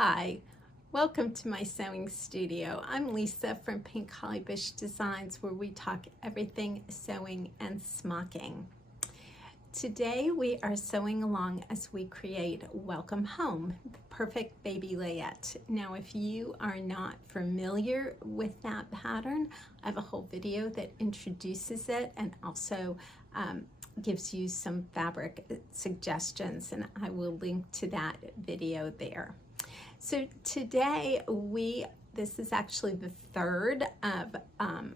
Hi, welcome to my sewing studio. I'm Lisa from Pink Holly Bush Designs, where we talk everything sewing and smocking. Today we are sewing along as we create Welcome Home, the perfect baby layette. Now if you are not familiar with that pattern, I have a whole video that introduces it and also gives you some fabric suggestions, and I will link to that video there. So today this is actually the third of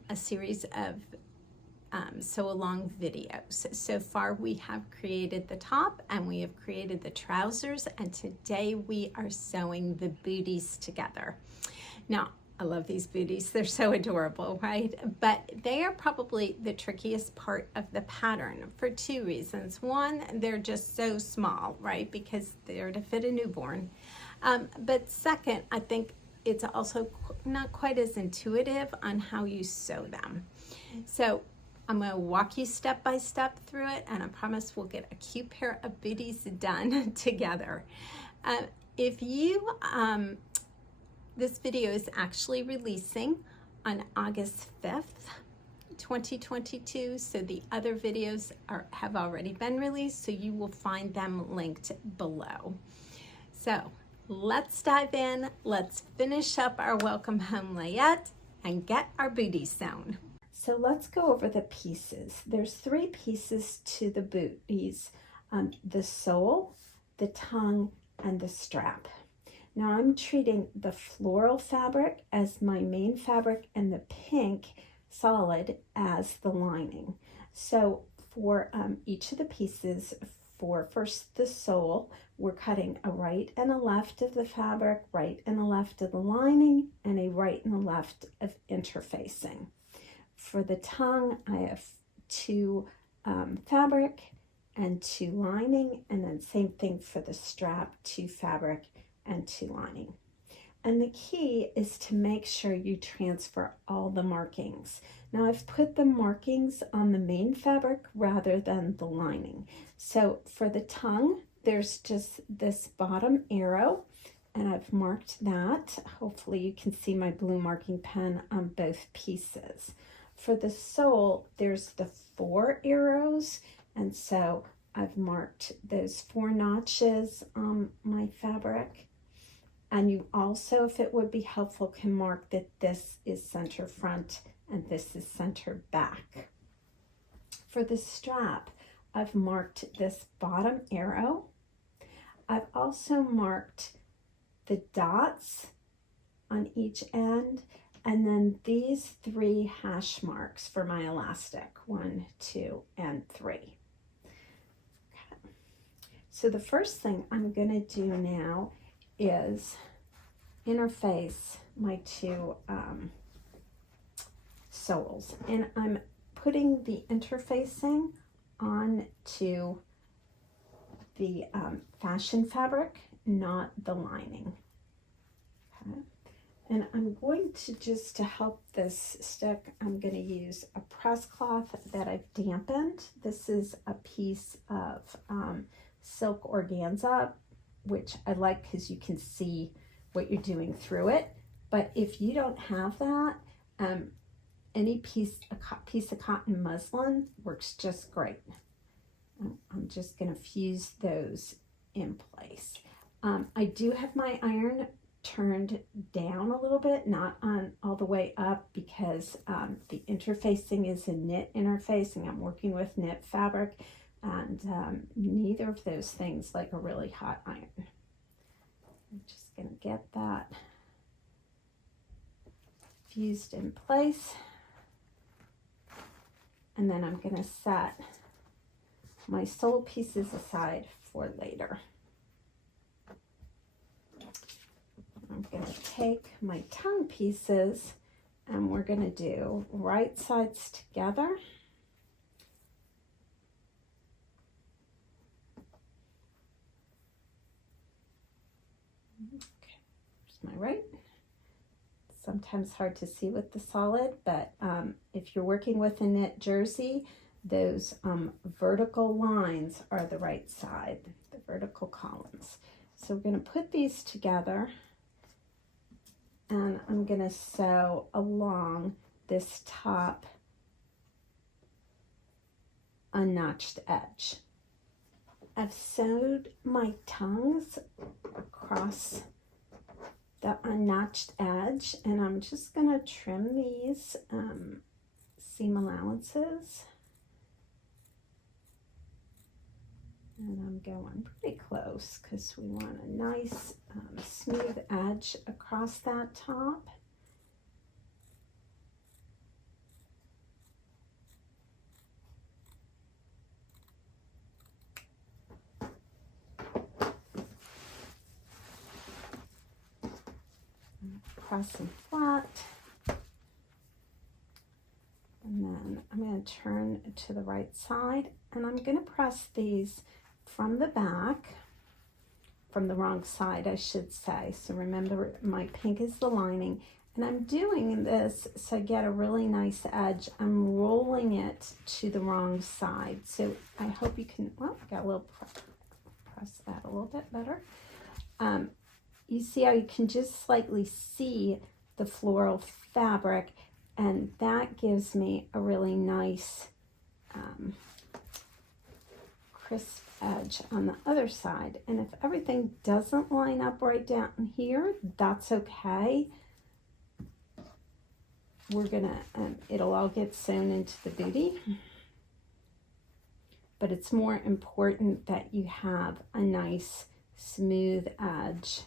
a series of sew along videos. So far we have created the top and we have created the trousers, and today we are sewing the booties together. Now I love these booties, they're so adorable, right? But they are probably the trickiest part of the pattern for two reasons. One, they're just so small, right? Because they're to fit a newborn. But second, I think it's also not quite as intuitive on how you sew them. So I'm going to walk you step by step through it, and I promise we'll get a cute pair of booties done together. This video is actually releasing on August 5th, 2022. So the other videos have already been released, so you will find them linked below. So let's dive in, let's finish up our Welcome Home layette and get our booties sewn. So let's go over the pieces. There's three pieces to the booties, the sole, the tongue, and the strap. Now I'm treating the floral fabric as my main fabric and the pink solid as the lining. So for each of the pieces, for first the sole, we're cutting a right and a left of the fabric, right and a left of the lining, and a right and a left of interfacing. For the tongue, I have two fabric and two lining, and then same thing for the strap, two fabric and two lining. And the key is to make sure you transfer all the markings. Now I've put the markings on the main fabric rather than the lining. So for the tongue, there's just this bottom arrow, and I've marked that. Hopefully you can see my blue marking pen on both pieces. For the sole, there's the 4 arrows, and so I've marked those 4 notches on my fabric. And you also, if it would be helpful, can mark that this is center front and this is center back. For the strap, I've marked this bottom arrow. I've also marked the dots on each end, and then these 3 hash marks for my elastic, 1, 2, and 3. Okay. So the first thing I'm going to do now is interface my 2 soles, and I'm putting the interfacing onto the fashion fabric, not the lining. Okay. And I'm going to help this stick, I'm going to use a press cloth that I've dampened. This is a piece of silk organza, which I like because you can see what you're doing through it. But if you don't have that, any piece of cotton muslin works just great. I'm just going to fuse those in place. I do have my iron turned down a little bit, not on all the way up, because the interfacing is a knit interfacing. I'm working with knit fabric, and neither of those things like a really hot iron. I'm just going to get that fused in place, and then I'm going to set my sole pieces aside for later. I'm going to take my tongue pieces, and we're going to do right sides together. Okay, here's my right. Sometimes hard to see with the solid, but if you're working with a knit jersey, those vertical lines are the right side, the vertical columns. So we're going to put these together and I'm gonna sew along this top unnotched edge. I've sewed my tongues across the unnotched edge, and I'm just gonna trim these seam allowances. And I'm going pretty close because we want a nice smooth edge across that top. Press and flat. And then I'm going to turn to the right side, and I'm going to press these from the back, from the wrong side, I should say. So remember, my pink is the lining, and I'm doing this so I get a really nice edge. I'm rolling it to the wrong side. So I hope you can, well, got a little, press that a little bit better. You see how you can just slightly see the floral fabric, and that gives me a really nice crisp edge on the other side. And if everything doesn't line up right down here, that's okay. We're gonna, it'll all get sewn into the booty. But it's more important that you have a nice smooth edge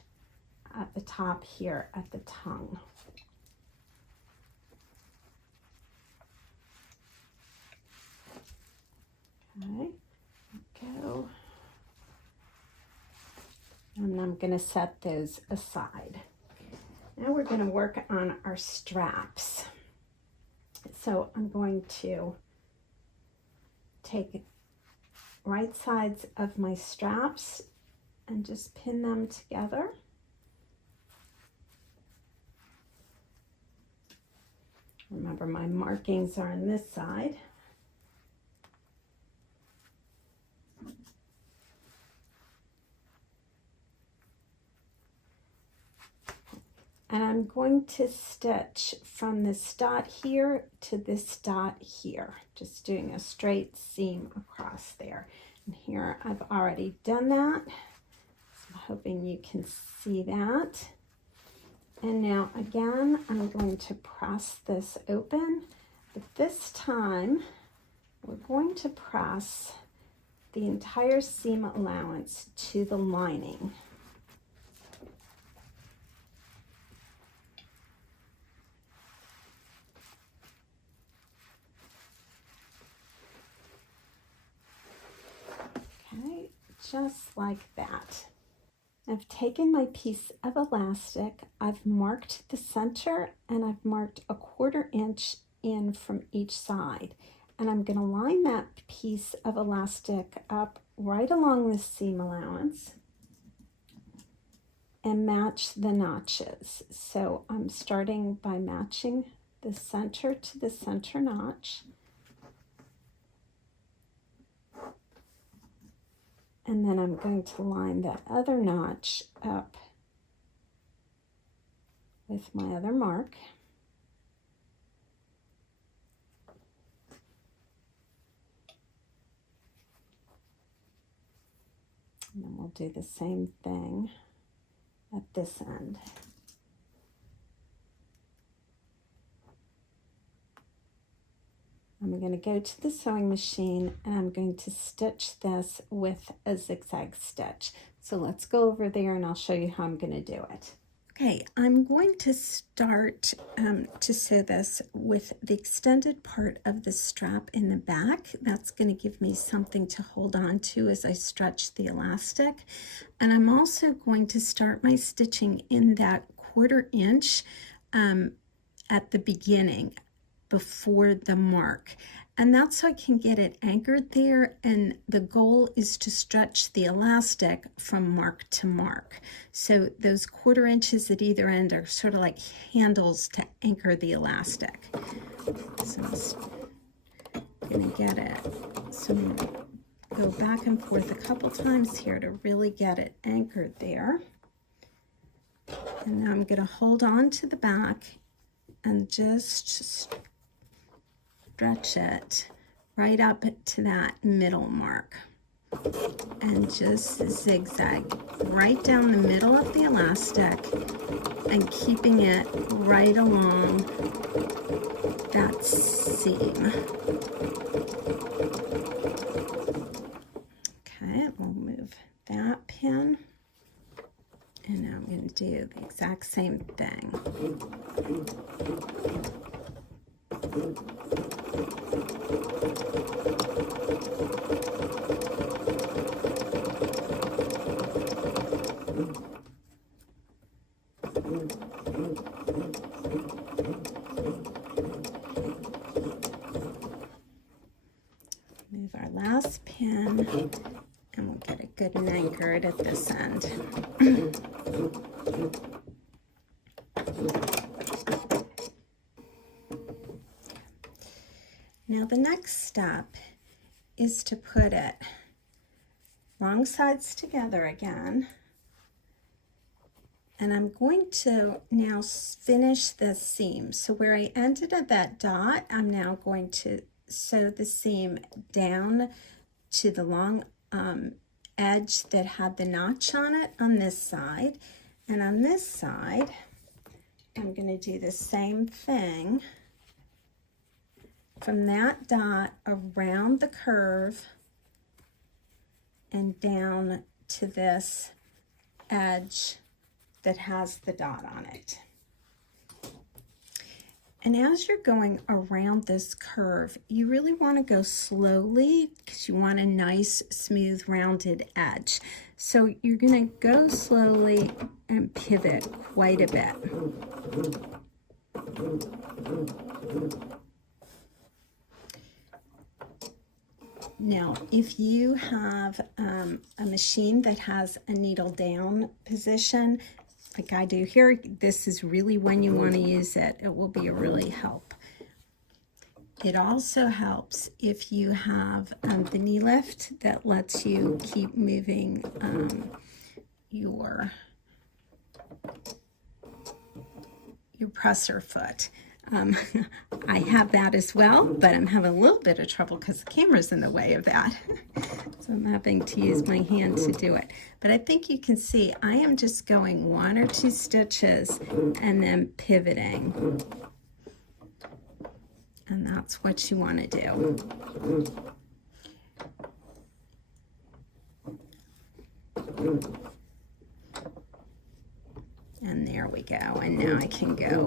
at the top here at the tongue. Okay, go. And I'm going to set those aside. Now we're going to work on our straps. So I'm going to take right sides of my straps and just pin them together. Remember, my markings are on this side. And I'm going to stitch from this dot here to this dot here, just doing a straight seam across there. And here I've already done that, so I'm hoping you can see that. And now again, I'm going to press this open, but this time we're going to press the entire seam allowance to the lining. Okay, just like that. I've taken my piece of elastic, I've marked the center, and I've marked a 1/4 inch in from each side. And I'm going to line that piece of elastic up right along the seam allowance and match the notches. So I'm starting by matching the center to the center notch. And then I'm going to line the other notch up with my other mark. And then we'll do the same thing at this end. I'm going to go to the sewing machine and I'm going to stitch this with a zigzag stitch. So let's go over there and I'll show you how I'm going to do it. Okay, I'm going to start to sew this with the extended part of the strap in the back. That's going to give me something to hold on to as I stretch the elastic. And I'm also going to start my stitching in that 1/4 inch at the beginning, before the mark, and that's so I can get it anchored there, and the goal is to stretch the elastic from mark to mark. So those 1/4 inches at either end are sort of like handles to anchor the elastic. So I'm gonna get it, so I'm gonna go back and forth a couple times here to really get it anchored there. And now I'm going to hold on to the back and just stretch it right up to that middle mark. And just zigzag right down the middle of the elastic and keeping it right along that seam. Okay, we'll move that pin. And now I'm going to do the exact same thing. Move our last pin, and we'll get a good anchored at this end. Now the next step is to put it wrong sides together again. And I'm going to now finish the seam. So where I ended at that dot, I'm now going to sew the seam down to the long edge that had the notch on it on this side. And on this side, I'm going to do the same thing from that dot around the curve and down to this edge that has the dot on it. And as you're going around this curve, you really want to go slowly because you want a nice, smooth, rounded edge. So you're going to go slowly and pivot quite a bit. Now, if you have a machine that has a needle down position, like I do here, this is really when you want to use it. It will be a really help. It also helps if you have the knee lift that lets you keep moving your presser foot. I have that as well, but I'm having a little bit of trouble because the camera's in the way of that. So I'm having to use my hand to do it. But I think you can see I am just going 1 or 2 stitches and then pivoting. And that's what you want to do. And there we go. And now I can go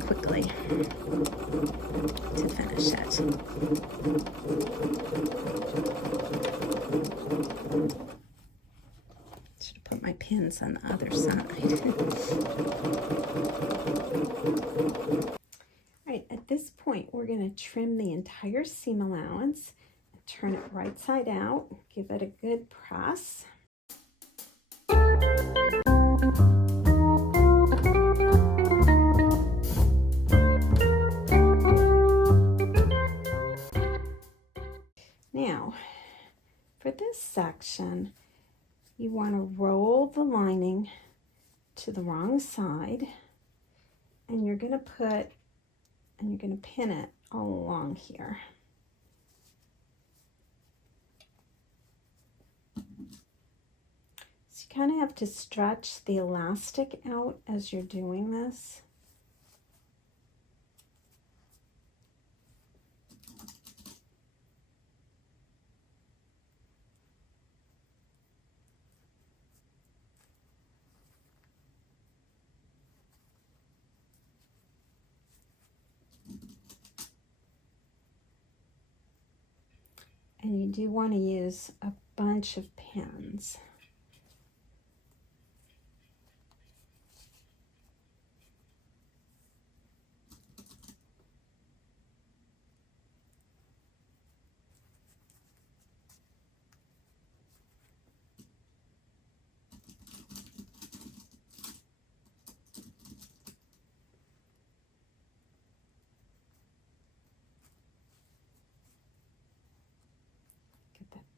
quickly to finish it. Should have put my pins on the other side. All right, at this point, we're going to trim the entire seam allowance and turn it right side out. Give it a good press. Now, for this section, you want to roll the lining to the wrong side, and you're going to pin it all along here. So you kind of have to stretch the elastic out as you're doing this. And you do want to use a bunch of pins.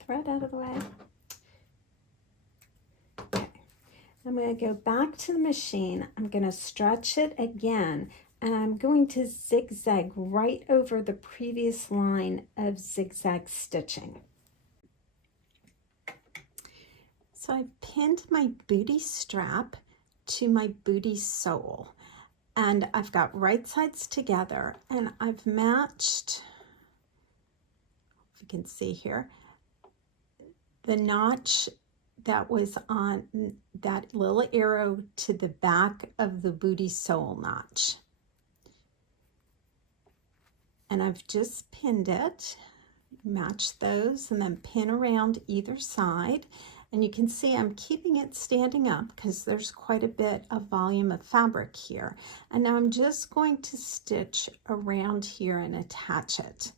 Thread out of the way. Okay. I'm going to go back to the machine. I'm going to stretch it again, and I'm going to zigzag right over the previous line of zigzag stitching. So I pinned my booty strap to my booty sole, and I've got right sides together, and I've matched, if you can see here, the notch that was on that little arrow to the back of the booty sole notch. And I've just pinned it, match those, and then pin around either side. And you can see I'm keeping it standing up because there's quite a bit of volume of fabric here. And now I'm just going to stitch around here and attach it.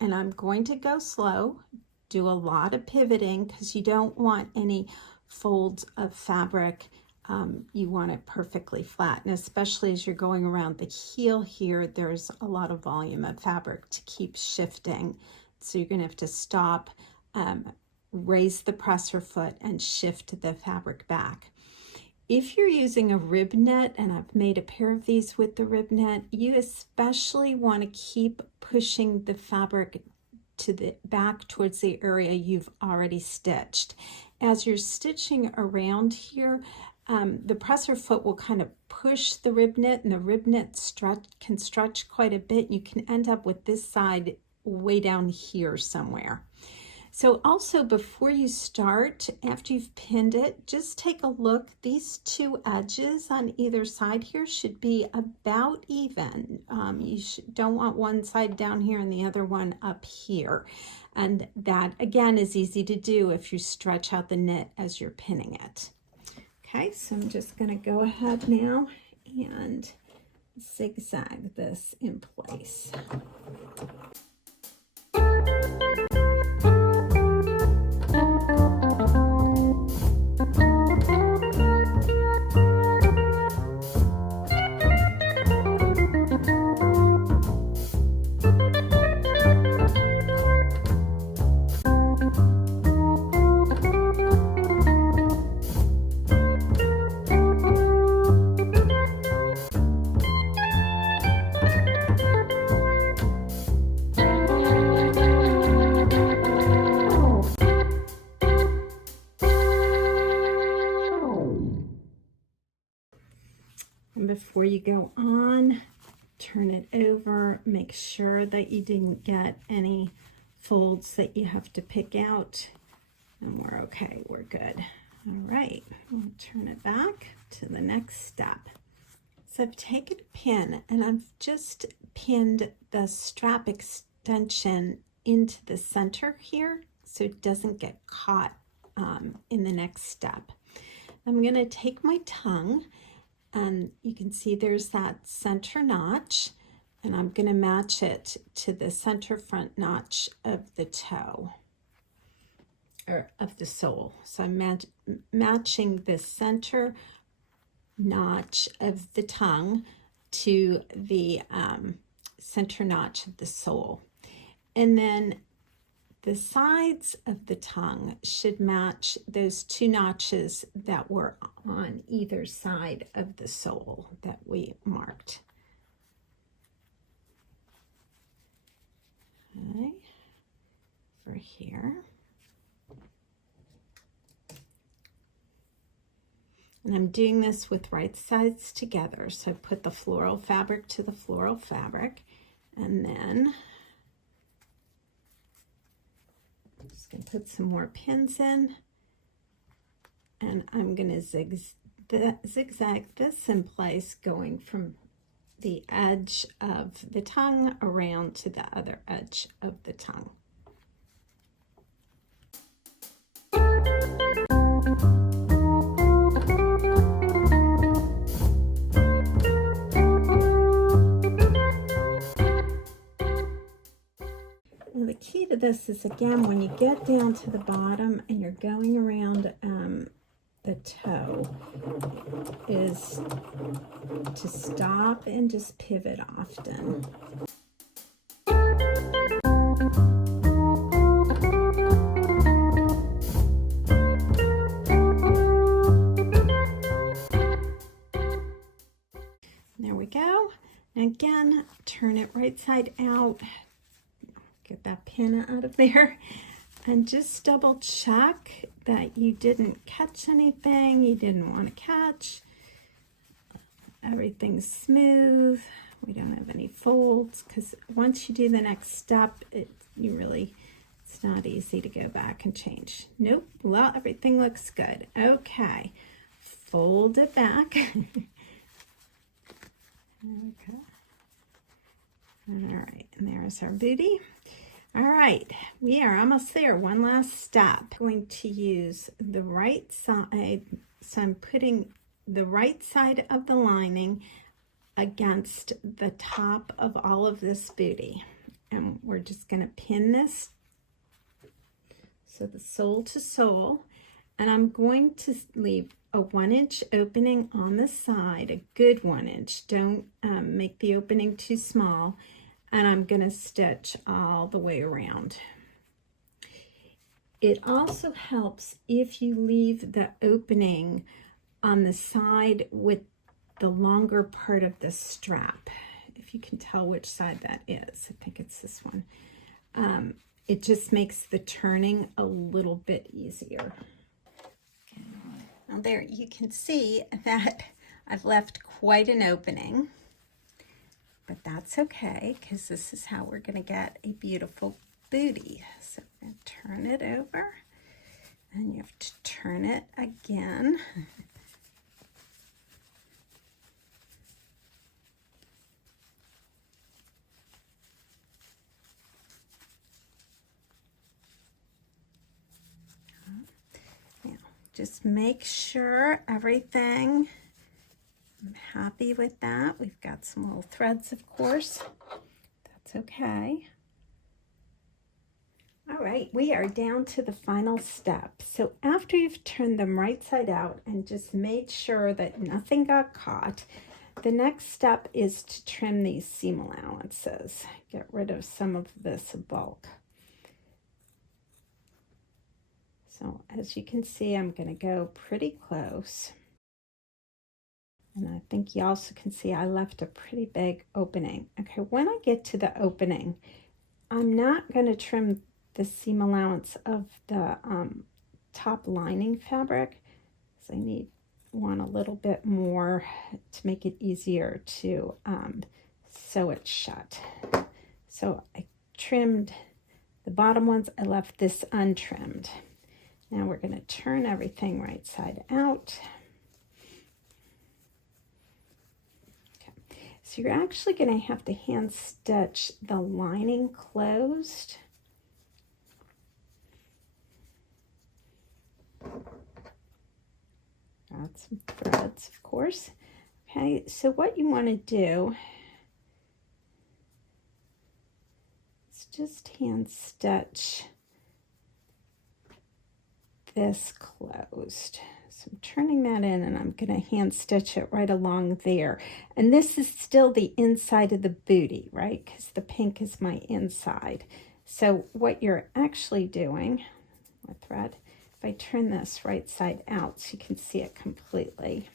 And I'm going to go slow, do a lot of pivoting because you don't want any folds of fabric. You want it perfectly flat, and especially as you're going around the heel here, there's a lot of volume of fabric to keep shifting. So you're going to have to stop, raise the presser foot, and shift the fabric back. If you're using a rib knit, and I've made a pair of these with the rib knit, you especially want to keep pushing the fabric to the back towards the area you've already stitched. As you're stitching around here, the presser foot will kind of push the rib knit, and the rib knit can stretch quite a bit. You can end up with this side way down here somewhere. So also, before you start, after you've pinned it, just take a look. These two edges on either side here should be about even. You don't want one side down here and the other one up here. And that, again, is easy to do if you stretch out the knit as you're pinning it. Okay, so I'm just going to go ahead now and zigzag this in place. And before you go on, turn it over, make sure that you didn't get any folds that you have to pick out, and we're okay, we're good. All right, we'll turn it back to the next step. So I've taken a pin and I've just pinned the strap extension into the center here so it doesn't get caught in the next step. I'm going to take my tongue, and you can see there's that center notch, and I'm going to match it to the center front notch of the toe, or of the sole. So I'm matching the center notch of the tongue to the center notch of the sole. And then the sides of the tongue should match those two notches that were on either side of the sole that we marked. Okay, for here. And I'm doing this with right sides together. So I put the floral fabric to the floral fabric, and then I'm just going to put some more pins in, and I'm going to zigzag this in place, going from the edge of the tongue around to the other edge of the tongue. And the key to this is, again, when you get down to the bottom and you're going around the toe, is to stop and just pivot often. we go. And again, turn it right side out. Get that pin out of there. And just double check that you didn't catch anything you didn't want to catch. Everything's smooth. We don't have any folds, because once you do the next step, it's not easy to go back and change. Nope, well, everything looks good. Okay, fold it back. Okay. All right, and there's our booty. All right, we are almost there. One last step. I'm going to use the right side, so I'm putting the right side of the lining against the top of all of this booty, and we're just going to pin this so the sole to sole, and I'm going to leave a 1-inch opening on the side, a good 1 inch. Don't make the opening too small, and I'm going to stitch all the way around. It also helps if you leave the opening on the side with the longer part of the strap, if you can tell which side that is. I think it's this one. It just makes the turning a little bit easier. Okay. Now there you can see that I've left quite an opening, but that's okay, because this is how we're going to get a beautiful booty. So I'm going to turn it over, and you have to turn it again. Just make sure everything, I'm happy with that. We've got some little threads, of course. That's okay. All right, we are down to the final step. So after you've turned them right side out and just made sure that nothing got caught, the next step is to trim these seam allowances. Get rid of some of this bulk. So as you can see, I'm going to go pretty close. And I think you also can see I left a pretty big opening. Okay, when I get to the opening, I'm not going to trim the seam allowance of the top lining fabric, because I want a little bit more to make it easier to sew it shut. So I trimmed the bottom ones. I left this untrimmed. Now we're going to turn everything right side out. Okay. So you're actually going to have to hand stitch the lining closed. Got some threads, of course. Okay, so what you want to do is just hand stitch this closed. So I'm turning that in, and I'm going to hand stitch it right along there. And this is still the inside of the booty, right? Because the pink is my inside. So what you're actually doing with thread, if I turn this right side out so you can see it completely.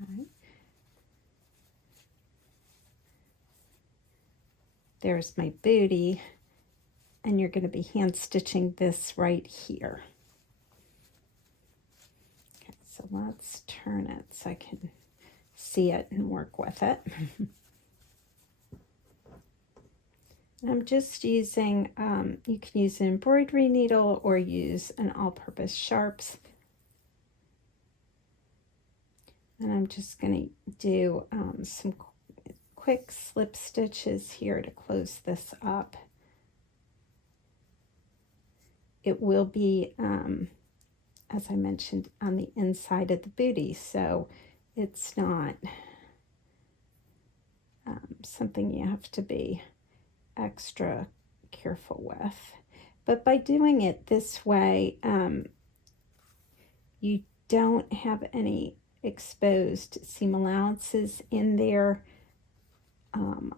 Okay. There's my booty, and you're going to be hand stitching this right here. Okay, so let's turn it so I can see it and work with it. I'm just using, you can use an embroidery needle or use an all-purpose sharps. And I'm just going to do some quick slip stitches here to close this up. It will be, as I mentioned, on the inside of the booty, so it's not something you have to be extra careful with. But by doing it this way, you don't have any exposed seam allowances in there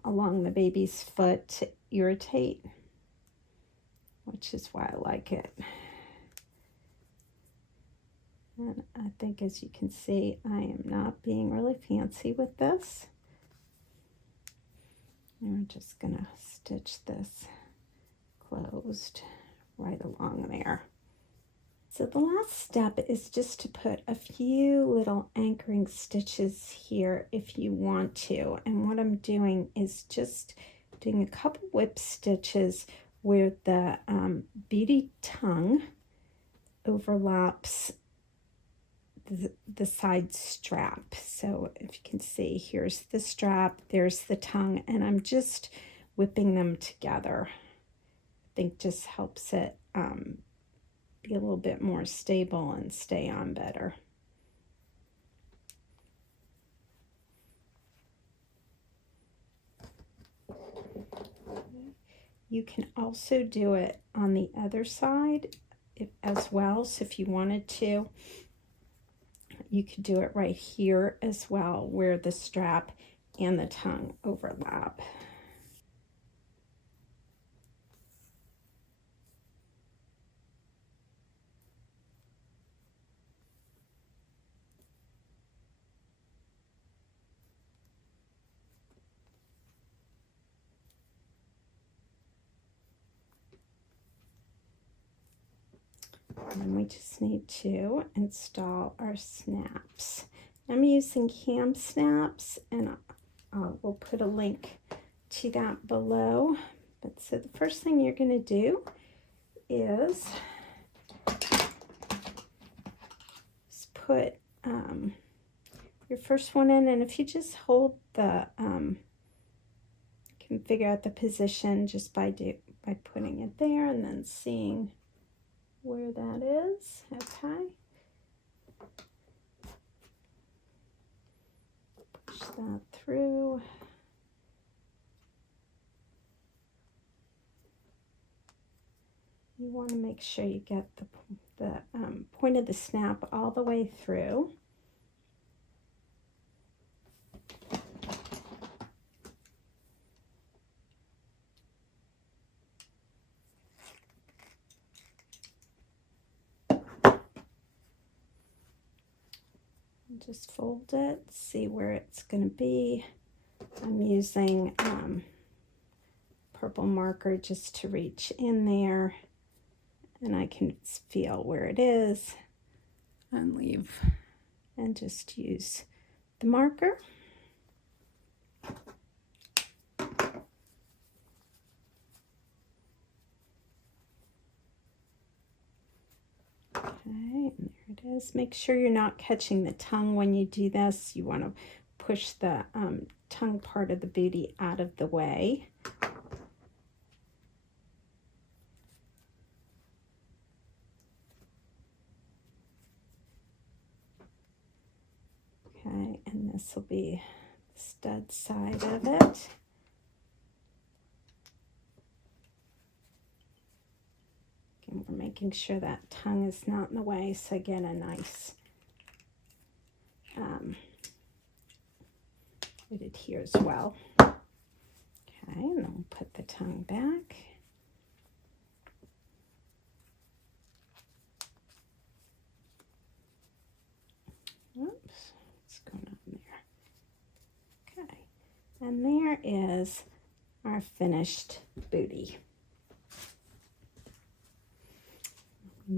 along the baby's foot to irritate, which is why I like it. And I think, as you can see, I am not being really fancy with this. And we're just gonna stitch this closed right along there. So the last step is just to put a few little anchoring stitches here if you want to. And what I'm doing is just doing a couple whip stitches where the beady tongue overlaps the side strap. So if you can see, here's the strap, there's the tongue, and I'm just whipping them together. I think just helps it be a little bit more stable and stay on better. You can also do it on the other side as well. So if you wanted to, you could do it right here as well, where the strap and the tongue overlap. And then we just need to install our snaps. I'm using cam snaps, and we'll put a link to that below. But so the first thing you're going to do is put your first one in, and if you just hold the you can figure out the position just by putting it there and then seeing where that is. Okay, push that through. You want to make sure you get the point of the snap all the way through. Just fold it, see where it's going to be. I'm using purple marker just to reach in there, and I can feel where it is and leave and just use the marker. Okay, and there it is. Make sure you're not catching the tongue when you do this. You want to push the tongue part of the booty out of the way. Okay, and this will be the stud side of it. And we're making sure that tongue is not in the way, so get a nice it adheres well. Okay, and then we'll put the tongue back. Oops, what's going on there? Okay, and there is our finished booty.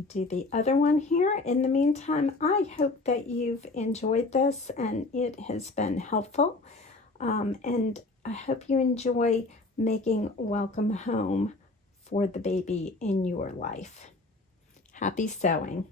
Do the other one here. In the meantime, I hope that you've enjoyed this and it has been helpful. And I hope you enjoy making Welcome Home for the baby in your life. Happy sewing.